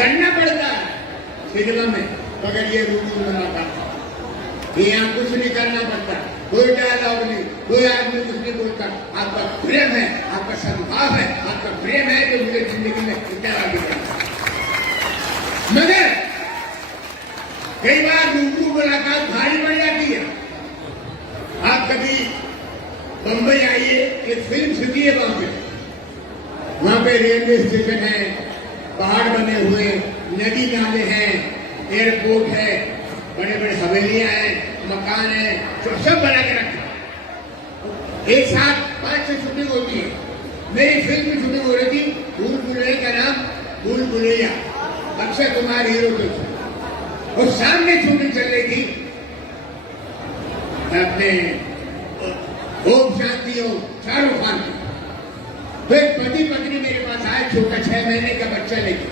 करना पड़ता है सिनेमा में, मगर ये रूबरू मुलाकात यहाँ कुछ नहीं करना पड़ता, कोई डायलॉग नहीं, कोई आदमी कुछ नहीं बोलता। आपका प्रेम है, आपका सद्भाव है, आपका प्रेम है जो मुझे जिंदगी में इतना आगे बढ़ा। मगर कई बार रूबरू मुलाकात भारी पड़ जाती है। आप कभी बंबई आइए, एक फिल्म सिटी है वहां पे रेलवे स्टेशन है, पहाड़ बने हुए, नदी नाले हैं, एयरपोर्ट है, बड़े बड़े हवेलियां हैं, मकान है, सब बना के रखा। एक साथ 5-6 शूटिंग होती है। मेरी फिल्म की शूटिंग हो रही थी, भूल भुलैया का नाम भूल भुलैया, अक्षय कुमार हीरो के, और सामने शूटिंग चल रही थी अपने ओम शांति हो शाहरुख खान की। तो एक पति पत्नी मेरे पास आए, छोटा 6 महीने का बच्चा लेके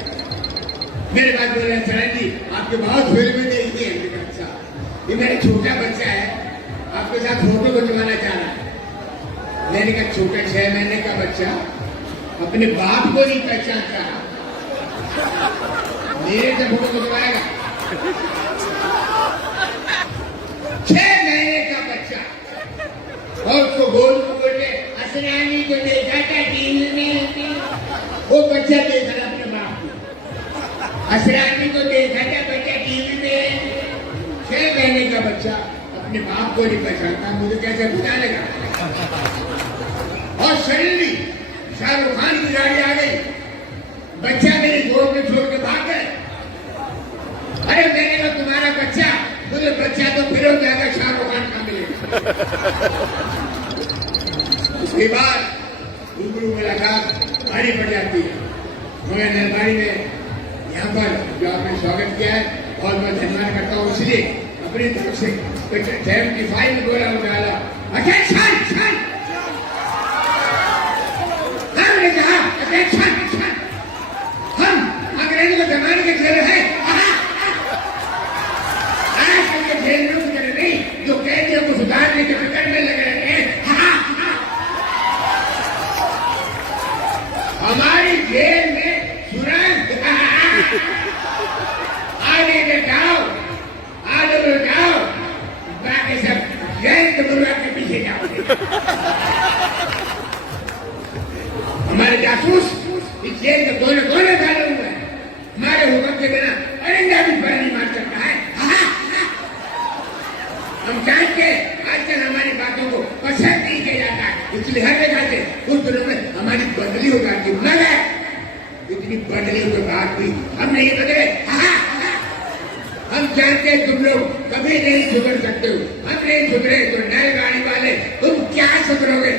मेरे पास बोले, असरानी जी आपके बहुत फिल्में देखी है। मैंने कहा अच्छा, ये मेरा छोटा बच्चा है, आपके साथ फोटो खिंचवाना चाह रहा है। मैंने कहा छोटा 6 महीने का बच्चा अपने बाप को नहीं पहचानता, मेरे से फोटो खिंचवाएगा? 6 महीने का बच्चा, और उसको बोले असरानी को देखा था टीवी में, वो बच्चा देख रहा अपने बाप को। असरानी को देखा था बच्चा टीवी में, 6 महीने का बच्चा अपने बाप को नहीं पहचानता, मुझे कैसे बुला लेगा। और सडनली शाहरुख खान की गाड़ी आ गई, बच्चा मेरी गोद में छोड़ के भाग गए। अरे मैंने कहा तुम्हारा बच्चा, मुझे बच्चा तो फिर हो जाएगा, शाहरुख खान का मिलेगा। उसके बाद रूबरू मुलाकात भारी पड़ जाती है। मगर नलबारी में यहाँ पर जो आपने स्वागत किया है, बहुत बहुत धन्यवाद करता हूँ। इसलिए अपनी तरफ से 75 में बोला डाला, हमने कहा हम अंग्रेजों को जमाने के खेल है, आज के जेल में करे नहीं, जो कैदियों को सुधारने के फिक्र में लगे हैं। हमारी जेल में सुरंग आगे लगाओ, आगे लगाओ, बाकी सब जैन मुर्गा के पीछे जाओगे। हमारे जासूस इस जेल के कोने कोने डाले हुए हैं, हमारे हुक्म के बिना परिंदा भी पर नहीं मार सकता है। हम जान के आजकल हमारी बातों को पसंद नहीं किया जाता है, इसलिए हर जगह से उस दिनों में हमारी बदली हो जाती है। मगर इतनी बदली के बाद भी हम नहीं बदले। हम जानते हैं तुम लोग कभी नहीं सुधर सकते हो, हम नहीं सुधरे तो नए गाड़ी वाले तुम क्या सुधरोगे।